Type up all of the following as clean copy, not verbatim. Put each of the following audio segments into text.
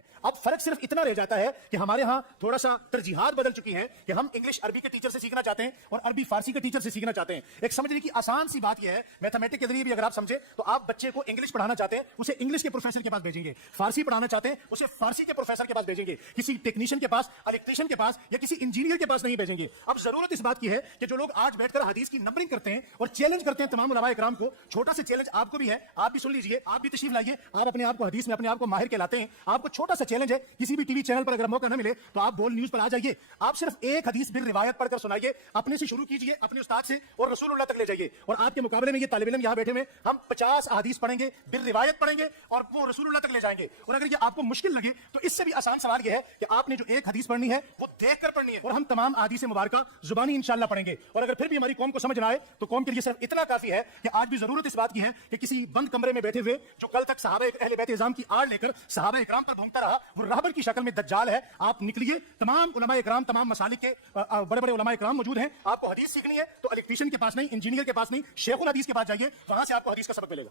ہے. اب فرق صرف اتنا رہ جاتا ہے کہ ہمارے ہاں تھوڑا سا ترجیحات بدل چکی ہیں کہ ہم انگلش عربی کے ٹیچر سے سیکھنا چاہتے ہیں اور عربی فارسی کے ٹیچر سے سیکھنا چاہتے ہیں. ایک سمجھنے کی آسان سی بات یہ ہے, میتھمیٹک کے ذریعے بھی اگر آپ سمجھیں تو آپ بچے کو انگلش پڑھانا چاہتے ہیں اسے انگلش کے پروفیسر کے پاس بھیجیں گے, فارسی پڑھانا چاہتے ہیں اسے فارسی کے پروفیسر کے پاس بھیجیں گے, کسی ٹیکنیشین کے پاس, الیکٹریشین کے پاس یا کسی انجینئر کے پاس نہیں بھیجیں گے. اب ضرورت اس بات کی ہے کہ جو لوگ آج بیٹھ کر حدیث کی نمبرنگ کرتے ہیں اور چیلنج کرتے ہیں تمام علماء اکرام کو, چھوٹا سا چیلنج آپ کو بھی ہے, آپ بھی سن لیجئے, آپ بھی تشریف لائیے, آپ اپنے آپ کو حدیث میں اپنے آپ کو ماہر کہلاتے ہیں, آپ کو چھوٹا سا چیلنج ہے, کسی بھی ٹی وی چینل پر اگر موقع نہ ملے تو آپ بول نیوز پر آ جائیے, آپ صرف ایک حدیث بال روایت پڑھ کر سنائیے, اپنے سے شروع کیجئے, اپنے استاد سے, اور رسول اللہ تک لے جائیے. اور آپ کے مقابلے میں یہ طالب علم یہاں بیٹھے ہوئے, ہم 50 احادیث پڑھیں گے, بال روایت پڑھیں گے اور وہ رسول اللہ تک لے جائیں گے. اور اگر یہ آپ کو مشکل لگے تو اس سے بھی آسان سوال یہ ہے کہ آپ نے جو ایک حدیث پڑھنی ہے وہ دیکھ کر پڑھنی ہے, اور ہم تمام احادیث مبارکہ زبانی انشاءاللہ پڑھیں گے. اور اگر پھر بھی ہماری قوم کو سمجھ نہ آئے تو قوم کے لیے صرف اتنا کافی ہے کہ آج بھی ضرورت اس بات کی ہے کہ کسی بند کمرے میں بیٹھے ہوئے جو کل تک صحابہ اہل بیت اعظام کی آڑ لے کر صحابہ اکرام پر بھونکتا رہا, وہ راہبر کی شکل میں دجال ہے. آپ نکلیے, تمام علماء اکرام, تمام مسالک کے بڑے بڑے علماء اکرام موجود ہیں. آپ کو حدیث سیکھنی ہے تو الیکٹریشین کے پاس نہیں, انجینئر کے پاس نہیں, شیخ الحدیث کے پاس جائیے, وہاں سے آپ کو حدیث کا سبق ملے گا.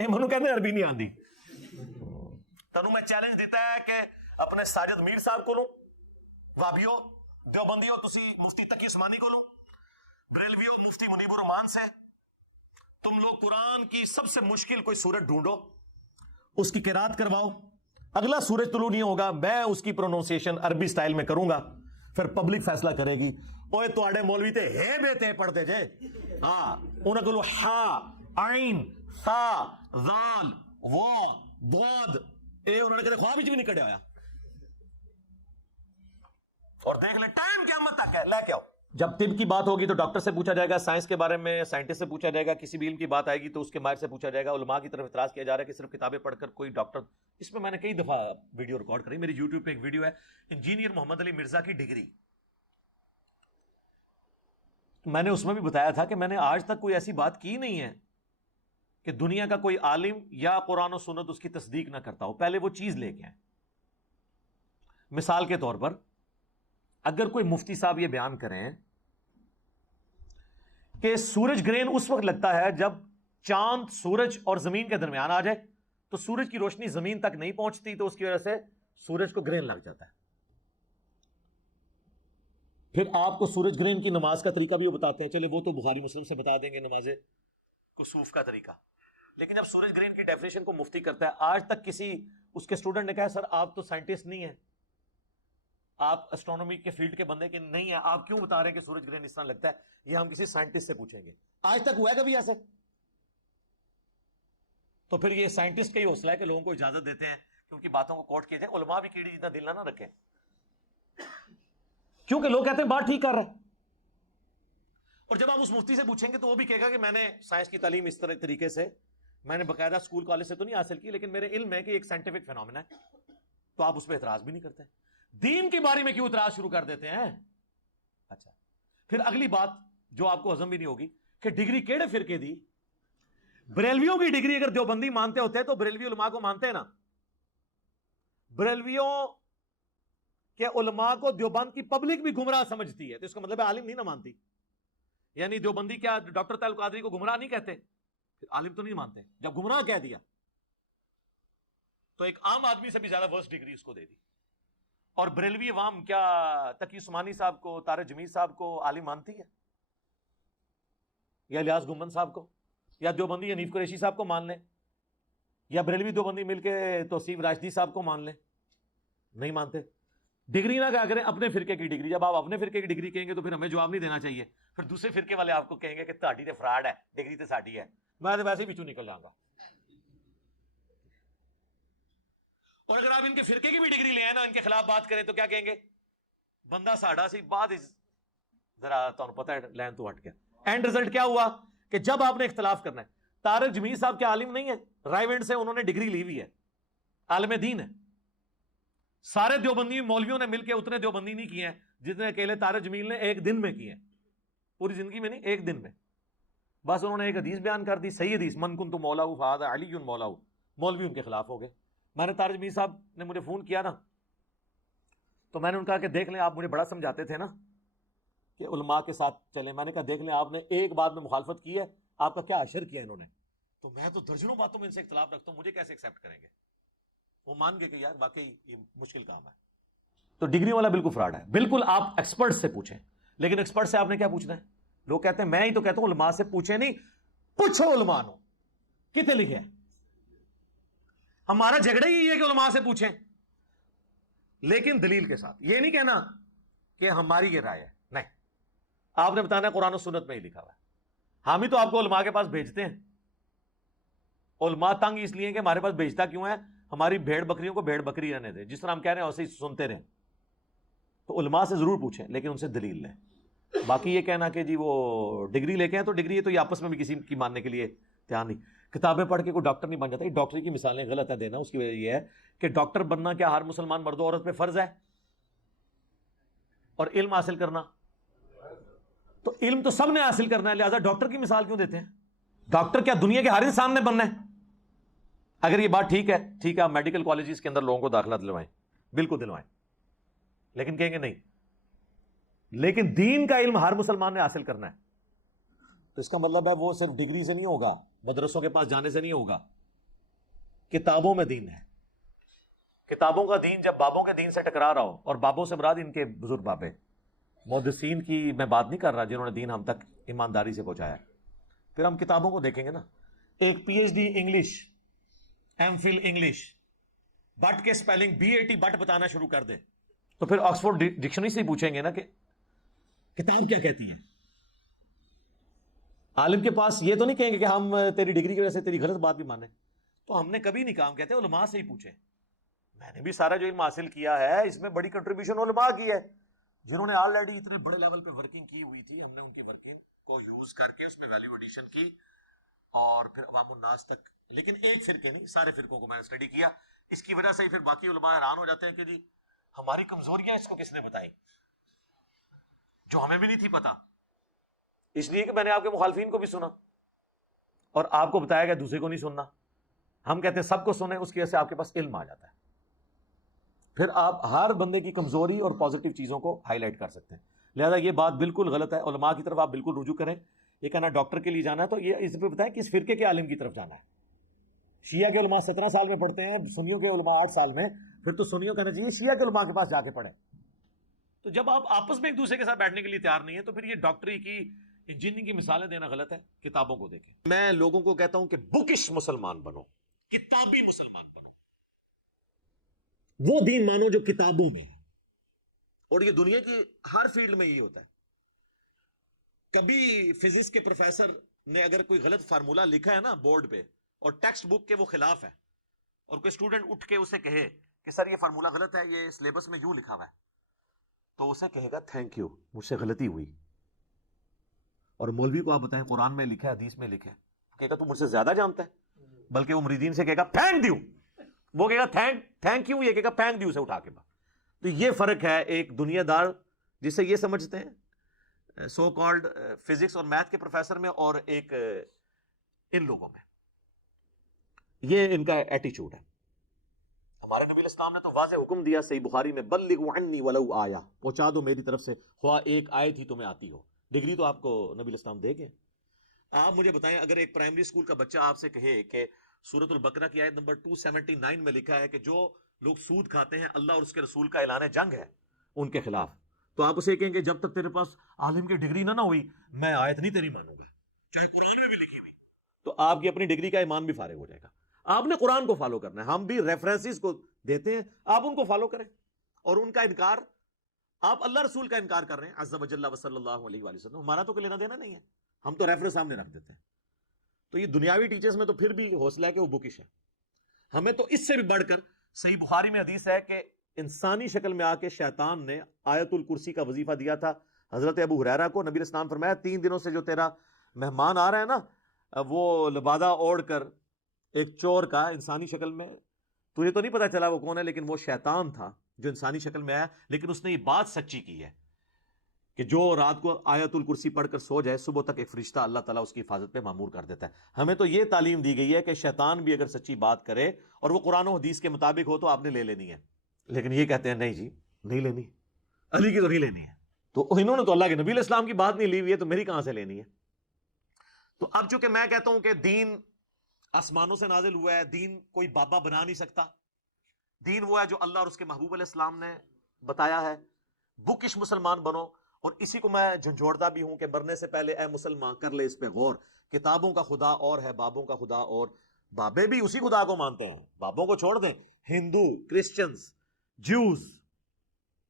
منو کہتے عربی نہیں آندی, تنوں میں چیلنج دیتا ہے کہ اپنے ساجد میر صاحب کو لوں, وابیو دیوبندیو تسی مفتی تقی عثمانی کو لوں, بریلویو مفتی منیب الرحمان سے, تم لوگ قرآن کی سب سے مشکل کوئی سورت ڈھونڈو, اس کی قرات کرواؤ, اگلا سورج طلوع نہیں ہوگا, میں اس کی پروننسیشن عربی سٹائل میں کروں گا, پھر پبلک فیصلہ کرے گی. اوے تواڈے مولوی تے ہے بیتے پڑھتے جے, ہاں انہاں کولو ہا عین ثا ذال وا ضاد اے انہوں نے کدے خواب وچ بھی نہیں کڈیا ہویا. اور دیکھ لیں ٹائم قیامت تک ہے, لے کے آؤ. جب طب کی بات ہوگی تو ڈاکٹر سے پوچھا جائے گا, سائنس کے بارے میں سائنٹسٹ سے پوچھا جائے گا, کسی بھی علم کی بات آئے گی تو اس کے ماہر سے پوچھا جائے گا. علماء کی طرف اعتراض کیا جا رہا ہے کہ صرف کتابیں پڑھ کر کوئی ڈاکٹر, اس میں نے کئی دفعہ ویڈیو ریکارڈ کری, میری یوٹیوب پہ ایک ویڈیو ہے انجینئر محمد علی مرزا کی ڈگری, میں نے اس میں بھی بتایا تھا کہ میں نے آج تک کوئی ایسی بات کی نہیں ہے کہ دنیا کا کوئی عالم یا قرآن و سنت اس کی تصدیق نہ کرتا ہو, پہلے وہ چیز لے کے آئیں. مثال کے طور پر اگر کوئی مفتی صاحب یہ بیان کریں کہ سورج گرہن اس وقت لگتا ہے جب چاند سورج اور زمین کے درمیان آ جائے, تو سورج کی روشنی زمین تک نہیں پہنچتی, تو اس کی وجہ سے سورج کو گرہن لگ جاتا ہے. پھر آپ کو سورج گرہن کی نماز کا طریقہ بھی وہ بتاتے ہیں, چلے وہ تو بخاری مسلم سے بتا دیں گے نماز کسوف کا طریقہ, لیکن اب سورج گرہن کی ڈیفینیشن کو مفتی کرتا ہے. آج تک کسی اس کے اسٹوڈنٹ نے کہا سر آپ تو سائنٹسٹ نہیں ہیں, آپ اسٹرونومی کے فیلڈ کے بندے کے نہیں ہیں, آپ کیوں بتا رہے ہیں کہ سورج گرہن اس طرح لگتا ہے, یہ ہم کسی سائنٹسٹ سے پوچھیں گے. آج تک ہوا ہے کبھی ایسے؟ تو پھر یہ سائنٹسٹ کا ہی حوصلہ ہے کہ لوگوں کو اجازت دیتے ہیں کہ ان کی باتوں کو کوٹ کیا جائے. علماء بھی کیڑی جتنا دل نہ رکھیں, کیونکہ لوگ کہتے ہیں بات ٹھیک کر رہا ہے. اور جب آپ اس مفتی سے پوچھیں گے تو وہ بھی کہے گا کہ میں نے سائنس کی تعلیم اس طریقے سے, میں نے باقاعدہ اسکول کالج سے تو نہیں حاصل کی, لیکن میرے علم ہے کہ ایک سائنٹیفک فینومینا ہے. تو آپ اس پہ اعتراض بھی نہیں کرتے. دین کے بارے میں کیوں اعتراض شروع کر دیتے ہیں؟ اچھا, پھر اگلی بات جو آپ کو ہضم بھی نہیں ہوگی کہ ڈگری کیڑے فرقے دی. بریلویوں کی ڈگری اگر دیوبندی مانتے ہوتے تو بریلوی علماء کو مانتے ہیں نا. بریلویوں کہ علماء کو دیوبند کی پبلک بھی گمراہ سمجھتی ہے, تو اس کا مطلب ہے عالم نہیں نہ مانتی. یعنی دیوبندی کیا ڈاکٹر طاہر القادری کو گمراہ نہیں کہتے؟ پھر عالم تو نہیں مانتے. جب گمراہ کہہ دیا تو ایک عام آدمی سے بھی زیادہ ورسٹ ڈگری اس کو دے دی. اور بریلوی عوام کیا تقی عثمانی صاحب کو, طارق جمیل صاحب کو عالم مانتی ہے, یا الیاس گنبد صاحب کو, یا دیوبندی حنیف قریشی صاحب کو مان لیں, یا بریلوی دیوبندی مل کے توصیف راشدی صاحب کو مان لیں؟ نہیں مانتے. ڈگری نہ کہا کریں اپنے فرقے کی ڈگری. جب آپ اپنے فرقے کی ڈگری کہیں گے تو پھر ہمیں جواب نہیں دینا چاہیے. پھر دوسرے فرقے والے آپ کو کہیں گے کہ تہاڈی تے فراڈ ہے, ڈگری تے ساڈی ہے. میں تو ویسے ہی بچوں نکل جاؤں گا. اور اگر آپ ان کے فرقے کی بھی ڈگری لے آئے نا, ان کے خلاف بات کریں تو کیا کہیں گے؟ بندہ ساڈا سی بعد ذرا تمہیں پتہ ہے لین تو ہٹ گیا. اینڈ رزلٹ کیا ہوا کہ جب آپ نے اختلاف کرنا ہے, طارق جمیل صاحب کے عالم نہیں ہے, رائیونڈ سے انہوں نے ڈگری لی ہوئی ہے, عالم دین ہے. سارے دیوبندی مولویوں نے مل کے اتنے دیوبندی نہیں کیے ہیں جتنے اکیلے طارق جمیل نے ایک دن میں کیے ہیں, پوری زندگی میں نہیں, ایک دن میں. بس انہوں نے ایک حدیث بیان کر دی, صحیح حدیث, من کنت مولاہ فہذا علی مولاہ, مولوی ان کے خلاف ہو گئے. میں نے طارق جمیل صاحب نے مجھے فون کیا نا, تو میں نے ان کا کہ دیکھ لیں آپ مجھے بڑا سمجھاتے تھے نا کہ علماء کے ساتھ چلیں. میں نے کہا دیکھ لیں آپ نے ایک بات میں مخالفت کی ہے, آپ کا کیا اشر کیا انہوں نے, تو میں تو درجنوں باتوں میں ان سے اختلاف رکھتا ہوں, مجھے کیسے ایکسیپٹ کریں گے؟ وہ مان گئے کہ یار واقعی یہ مشکل کام ہے. تو ڈگری والا بالکل فراڈ ہے. بالکل آپ ایکسپرٹ سے پوچھیں, لیکن ایکسپرٹ سے آپ نے کیا پوچھنا ہے؟ لوگ کہتے ہیں, میں ہی تو کہتا ہوں علماء سے پوچھیں نہیں, پوچھو علماء نو کتنے لکھے ہیں. ہمارا جھگڑا ہی ہے کہ علماء سے پوچھیں, لیکن دلیل کے ساتھ. یہ نہیں کہنا کہ ہماری یہ رائے ہے, نہیں, آپ نے بتانا ہے قرآن و سنت میں ہی لکھا ہوا ہے. ہم ہی تو آپ کو علماء کے پاس بھیجتے ہیں. علماء تنگ اس لیے کہ ہمارے پاس بھیجتا کیوں ہے؟ ہماری بھیڑ بکریوں کو بھیڑ بکری رہنے دیں, جس طرح ہم کہہ رہے ہیں ویسے ہی سنتے رہیں. تو علماء سے ضرور پوچھیں, لیکن ان سے دلیل لیں. باقی یہ کہنا کہ جی وہ ڈگری لے کے ہیں تو ڈگری ہے, تو یہ آپس میں بھی کسی کی ماننے کے لیے تیار نہیں. کتابیں پڑھ کے کوئی ڈاکٹر نہیں بن جاتا. یہ ڈاکٹری کی مثالیں غلط ہے دینا. اس کی وجہ یہ ہے کہ ڈاکٹر بننا کیا ہر مسلمان مرد و عورت پہ فرض ہے؟ اور علم حاصل کرنا تو علم تو سب نے حاصل کرنا ہے, لہذا ڈاکٹر کی مثال کیوں دیتے ہیں؟ ڈاکٹر کیا دنیا کے ہر انسان نے بننا ہے؟ اگر یہ بات ٹھیک ہے, ٹھیک ہے, آپ میڈیکل کالجز کے اندر لوگوں کو داخلہ دلوائیں, بالکل دلوائیں, لیکن کہیں گے نہیں, لیکن دین کا علم ہر مسلمان نے حاصل کرنا ہے. تو اس کا مطلب ہے وہ صرف ڈگری سے نہیں ہوگا, مدرسوں کے پاس جانے سے نہیں ہوگا, کتابوں میں دین ہے. کتابوں کا دین جب بابوں کے دین سے ٹکرا رہا ہو, اور بابوں سے مراد ان کے بزرگ بابے, محدثین کی میں بات نہیں کر رہا جنہوں نے دین ہم تک ایمانداری سے پہنچایا. پھر ہم کتابوں کو دیکھیں گے نا. ایک P H D English, M Phil English, but کے سپیلنگ BAT بٹ بتانا شروع کر دے, تو پھر آکسفورڈ ڈکشنری سے پوچھیں گے نا کہ کتاب کیا کہتی ہے. عالم کے پاس یہ تو نہیں کہیں گے کہ ہم تیری ڈگری کی وجہ سے تیری غلط بات بھی مانیں. تو ہم نے کبھی نہیں کام کہتے علماء سے ہی پوچھیں. میں نے بھی سارا جو علم حاصل کیا ہے اس میں بڑی کنٹریبیوشن علماء کی ہے, جنہوں نے آلریڈی اتنے بڑے لیول پہ ورکنگ کی ہوئی تھی. ہم نے ان کی ورکنگ کو یوز کر کے اس میں ویلیو ایڈیشن کی, اور پھر عوام الناس تک. لیکن ایک فرقے نہیں, سارے فرقوں کو میں نے اسٹڈی کیا. اس کی وجہ سے ہی پھر باقی علماء حیران ہو جاتے ہیں کہ جی ہماری کمزوریاں اس کو کس نے بتائیں, جو ہمیں بھی نہیں تھی پتا. اس لیے کہ میں نے آپ کے مخالفین کو بھی سنا, اور آپ کو بتایا گیا دوسرے کو نہیں سننا. ہم کہتے ہیں سب کو سنیں, اس کی وجہ سے آپ کے پاس علم آ جاتا ہے. پھر آپ ہر بندے کی کمزوری اور پازیٹیو چیزوں کو ہائی لائٹ کر سکتے ہیں. لہذا یہ بات بالکل غلط ہے. علماء کی طرف آپ بالکل رجوع کریں. یہ کہنا ڈاکٹر کے لیے جانا ہے تو یہ اس پہ بتائیں کس فرقے کے عالم کی طرف جانا ہے. شیعہ کے علماء 17 سال میں پڑھتے ہیں, سنیوں کے علماء 8 سال میں, پھر تو سنیوں کہنا چاہیے شیعہ کے علماء کے پاس جا کے پڑھیں. تو جب آپ آپس میں ایک دوسرے کے ساتھ بیٹھنے کے لیے تیار نہیں ہے تو پھر یہ ڈاکٹری کی انجینئرنگ کی مثالیں دینا غلط ہے. کتابوں کو دیکھیں. میں لوگوں کو کہتا ہوں کہ بکش مسلمان بنو, کتابی مسلمان بنو, وہ دین مانو جو کتابوں میں ہے. اور یہ دنیا کی ہر فیلڈ میں یہی ہوتا ہے. کبھی فزکس کے پروفیسر نے اگر کوئی غلط فارمولا لکھا ہے نا بورڈ پہ, اور ٹیکسٹ بک کے وہ خلاف ہے, اور کوئی اسٹوڈنٹ اٹھ کے اسے کہے کہ سر یہ فارمولا غلط ہے, یہ سلیبس میں یوں لکھا ہوا ہے, تو اسے کہے گا تھینک یو, مجھ سے غلطی ہوئی. اور مولوی کو آپ بتائیں قرآن میں لکھا ہے, حدیث میں لکھا ہے, کہے گا تو مجھ سے زیادہ جانتا ہے. بلکہ وہ مریدین سے کہے گا پھینک دیو, وہ کہے گا تھینک یو, یہ کہے گا پھینک دیو سے اٹھا کے. تو یہ فرق ہے ایک دنیا دار جسے یہ سمجھتے ہیں سو کالڈ فزکس اور میتھ کے پروفیسر میں, اور ایک ان لوگوں میں. یہ ان کا ایٹیچیوڈ ہے. ہمارے نبی الاسلام نے تو واضح حکم دیا صحیح بخاری میں, بلغوا عنی ولو آیا, پہنچا دو میری طرف سے خواہ ایک آیت ہی تمہیں آتی ہو. ڈگری تو آپ کو نبی الاسلام دے گئے. آپ مجھے بتائیں اگر ایک پرائمری اسکول کا بچہ آپ سے کہے کہ سورۃ البقرہ کی آیت نمبر 279 میں لکھا ہے کہ جو لوگ سود کھاتے ہیں اللہ اور اس کے رسول کا اعلان جنگ ہے ان کے خلاف, تو آپ اسے کہیں گے جب تک تیرے پاس عالم کی ڈگری نہ ہوئی میں آیت نہیں تیری مانوں گا, چاہے قرآن میں بھی لکھی ہوئی. تو آپ کی اپنی ڈگری کا ایمان بھی فارغ ہو جائے گا. آپ نے قرآن کو فالو کرنا ہے. ہم بھی ریفرنسز کو دیتے ہیں, آپ ان کو فالو کریں. اور ان کا انکار, آپ اللہ رسول کا انکار کر رہے ہیں عز وجل و صلی اللہ علیہ وآلہ وسلم, ہمارا تو کوئی لینا دینا نہیں ہے, ہم تو ریفرنس سامنے رکھ دیتے ہیں. تو یہ دنیاوی ٹیچرز میں تو پھر بھی حوصلہ ہے کہ وہ بکش ہے. ہمیں تو اس سے بھی بڑھ کر صحیح بخاری میں حدیث ہے کہ انسانی شکل میں آ کے شیطان نے آیت الکرسی کا وظیفہ دیا تھا حضرت ابو ہریرہ کو. نبی اسلام فرمایا 3 دنوں سے جو تیرا مہمان آ رہا ہے نا, وہ لبادہ اوڑھ کر ایک چور کا انسانی شکل میں, تجھے تو نہیں پتا چلا وہ کون ہے, لیکن وہ شیطان تھا جو انسانی شکل میں آیا. لیکن اس نے یہ بات سچی کی ہے کہ جو رات کو آیت الکرسی پڑھ کر سو جائے, صبح تک ایک فرشتہ اللہ تعالیٰ اس کی حفاظت پہ مامور کر دیتا ہے. ہمیں تو یہ تعلیم دی گئی ہے کہ شیطان بھی اگر سچی بات کرے اور وہ قرآن و حدیث کے مطابق ہو تو آپ نے لے لینی ہے. لیکن یہ کہتے ہیں نہیں جی نہیں لینی, علی کی تو نہیں لینی ہے. تو انہوں نے تو اللہ کے نبی علیہ السلام کی بات نہیں لی ہوئی ہے, تو میری کہاں سے لینی ہے. تو اب چونکہ میں کہتا ہوں کہ دین آسمانوں سے نازل ہوا ہے, دین کوئی بابا بنا نہیں سکتا, دین وہ ہے جو اللہ اور اس کے محبوب علیہ السلام نے بتایا ہے. بکش مسلمان بنو. اور اسی کو میں جھنجھوڑتا بھی ہوں کہ مرنے سے پہلے اے مسلمان کر لے اس پہ غور. کتابوں کا خدا اور ہے، بابوں کا خدا اور. بابے بھی اسی خدا کو مانتے ہیں، بابوں کو چھوڑ دیں. ہندو، کرسچنز، جیوز،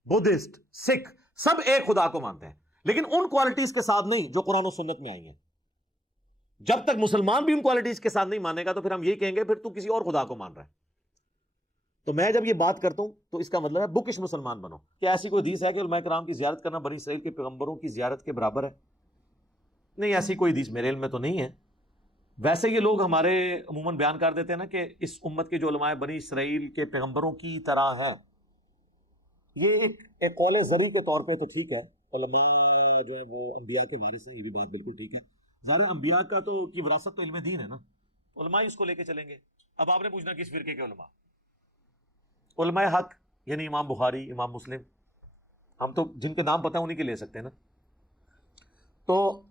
بدھسٹ، سکھ سب ایک خدا کو مانتے ہیں، لیکن ان کوالٹیز کے ساتھ نہیں جو قرآن و سنت میں آئی ہیں. جب تک مسلمان بھی ان کوالٹیز کے ساتھ نہیں مانے گا تو پھر ہم یہی کہیں گے پھر تو کسی اور خدا کو مان رہا ہے. تو میں جب یہ بات کرتا ہوں تو اس کا مطلب ہے بکش مسلمان بنو. کیا ایسی کوئی حدیث ہے کہ علماء کرام کی زیارت کرنا بنی اسرائیل کے پیغمبروں کی زیارت کے برابر ہے؟ نہیں، ایسی کوئی حدیث میرے علم میں تو نہیں ہے. ویسے یہ لوگ ہمارے عموماً بیان کر دیتے ہیں نا کہ اس امت کے جو علماء بنی اسرائیل کے پیغمبروں کی طرح ہے. یہ ایک قول زری کے طور پہ تو ٹھیک ہے، علماء جو ہے وہ انبیاء کے وارث ہیں، یہ بھی بات بالکل ٹھیک ہے. ظاہر انبیاء کا تو کی وراثت تو علم دین ہے نا، علماء اس کو لے کے چلیں گے. اب آپ نے پوچھنا کس فرقے کے علماء؟ علماء حق یعنی امام بخاری، امام مسلم، ہم تو جن کے نام پتہ ہے انہی کے لے سکتے ہیں نا. تو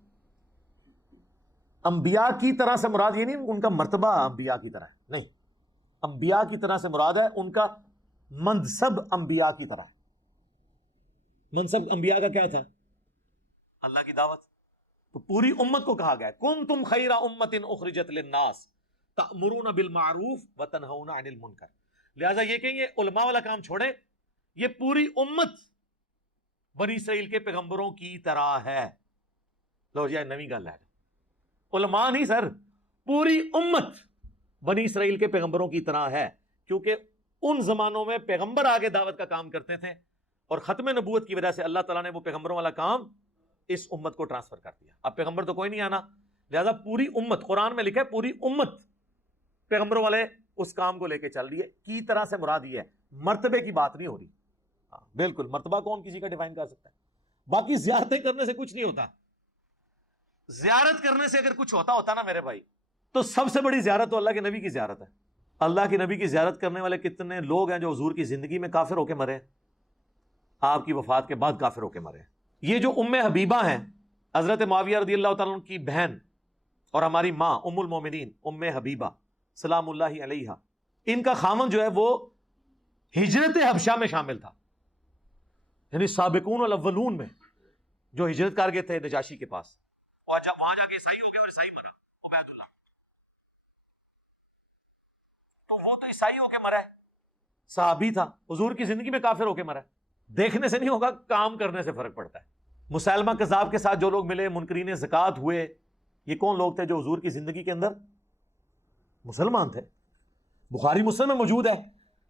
انبیاء کی طرح سے مراد یہ نہیں ان کا مرتبہ انبیاء کی طرح ہے، نہیں، انبیاء کی طرح سے مراد ہے ان کا منصب انبیاء کی طرح ہے. منصب انبیاء کا کیا تھا؟ اللہ کی دعوت. تو پوری امت کو کہا گیا کنتم خیر امت اخرجت للناس تأمرون بالمعروف وتنہون عن المنکر. لہذا یہ کہیں یہ علماء والا کام چھوڑیں، یہ پوری امت بنی اسرائیل کے پیغمبروں کی طرح ہے. لو جی نویں گل ہے، علماء نہیں سر، پوری امت بنی اسرائیل کے پیغمبروں کی طرح ہے. کیونکہ ان زمانوں میں پیغمبر آگے دعوت کا کام کرتے تھے اور ختم نبوت کی وجہ سے اللہ تعالیٰ نے وہ پیغمبروں والا کام اس امت کو ٹرانسفر کر دیا. اب پیغمبر تو کوئی نہیں آنا، لہذا پوری امت، قرآن میں لکھا ہے پوری امت پیغمبروں والے اس کام کو لے کے چل رہی ہے. کی طرح سے مراد یہ ہے، مرتبے کی بات نہیں ہو رہی. ہاں بالکل، مرتبہ کون کسی کا ڈیفائن کر سکتا ہے؟ باقی زیارتیں کرنے سے کچھ نہیں ہوتا. زیارت کرنے سے اگر کچھ ہوتا نا میرے بھائی، تو سب سے بڑی زیارت تو اللہ کے نبی کی زیارت ہے. اللہ کے نبی کی زیارت کرنے والے کتنے لوگ ہیں جو حضور کی زندگی میں کافر ہو کے مرے، آپ کی وفات کے بعد کافر ہو کے مرے. یہ جو ام حبیبہ ہیں، حضرت معاویہ رضی اللہ تعالیٰ عنہ کی بہن اور ہماری ماں ام المومنین ام حبیبہ سلام اللہ علیہا، ان کا خامن جو ہے وہ ہجرت حبشہ میں شامل تھا، یعنی سابقون الاولون میں جو ہجرت کر گئے تھے نجاشی کے پاس، اور جب وہاں جا کے عیسائی ہو گئے اور عیسائی مرا عبید اللہ، تو وہ تو عیسائی ہو کے مرا ہے، صحابی تھا، حضور کی زندگی میں کافر ہو کے مرا ہے. دیکھنے سے نہیں ہوگا، کام کرنے سے فرق پڑتا ہے. مسیلمہ کذاب کے ساتھ جو لوگ ملے، منکرین زکوٰۃ ہوئے، یہ کون لوگ تھے جو حضور کی زندگی کے اندر مسلمان تھے. بخاری مسلم میں موجود ہے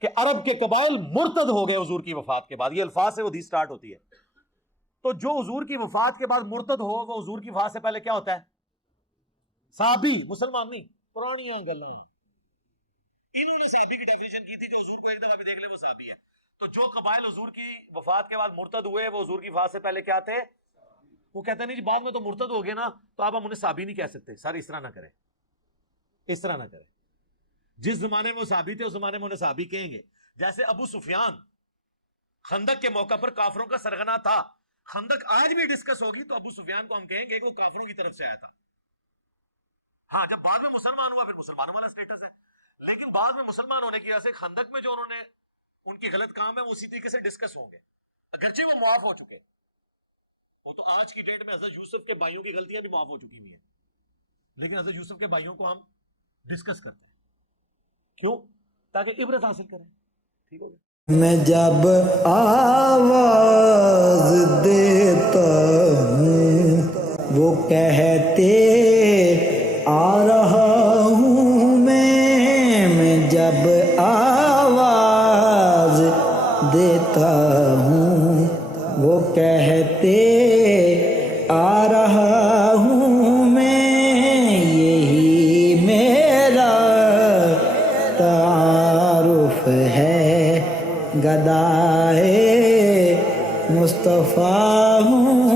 کہ عرب کے قبائل مرتد ہو گئے حضور کی وفات کے بعد. یہ الفاظ سے وہ حدیث سٹارٹ ہوتی ہے. تو جو حضور کی وفات کے بعد مرتد ہو، وہ حضور کی وفات سے پہلے کیا ہوتا ہے؟ صحابی، مسلمان نہیں. پرانی گلاں انہوں نے صحابی کی ڈیفینیشن کی تھی، جو حضور کو ایک دفعہ بھی دیکھ لے وہ صحابی ہے. تو جو قبائل حضور کی وفات کے بعد مرتد ہوئے، وہ حضور کی وفات سے پہلے کیا تھے؟ وہ کہتے ہیں نہیں جی بعد میں تو مرتد ہو گئے نا، تو آپ ہم انہیں صحابی نہیں کہہ سکتے. سر اس طرح نہ کریں، اس طرح نہ کریں. جس زمانے میں وہ صحابی تھے اس زمانے میں انہیں صحابی کہیں گے. جیسے ابو سفیان خندق کے موقع پر کافروں کا سرغنہ تھا. خندق آج بھی ڈسکس ہوگی تو ابو سفیان کو ہم کہیں گے کہ وہ کافروں کی طرف سے آیا تھا. ہاں جب بعد میں مسلمان ہوا پھر مسلمانوں والا اسٹیٹس ہے، لیکن بعد میں مسلمان ہونے کی وجہ سے خندق میں جو انہوں نے ان کی غلط کام ہے وہ اسی طریقے سے ڈسکس ہوں گے، اگرچہ وہ معاف ہو چکے. وہ تو آج کی ڈیٹ میں حضرت یوسف کے بھائیوں کی غلطیاں بھی معاف ہو چکی ہوئی ہیں، لیکن حضرت یوسف کے بھائیوں کو ہم ڈسکس کرتے ہیں. کیوں؟ تاکہ عبرت حاصل کریں. ٹھیک ہو گیا. میں جب آواز دیتا ہوں وہ کہتے آ رہا ہوں میں جب آواز دیتا ہوں وہ کہتے آ رہا ہوں میں، یہی میرا تعارف ہے، گدائے مصطفیٰ ہوں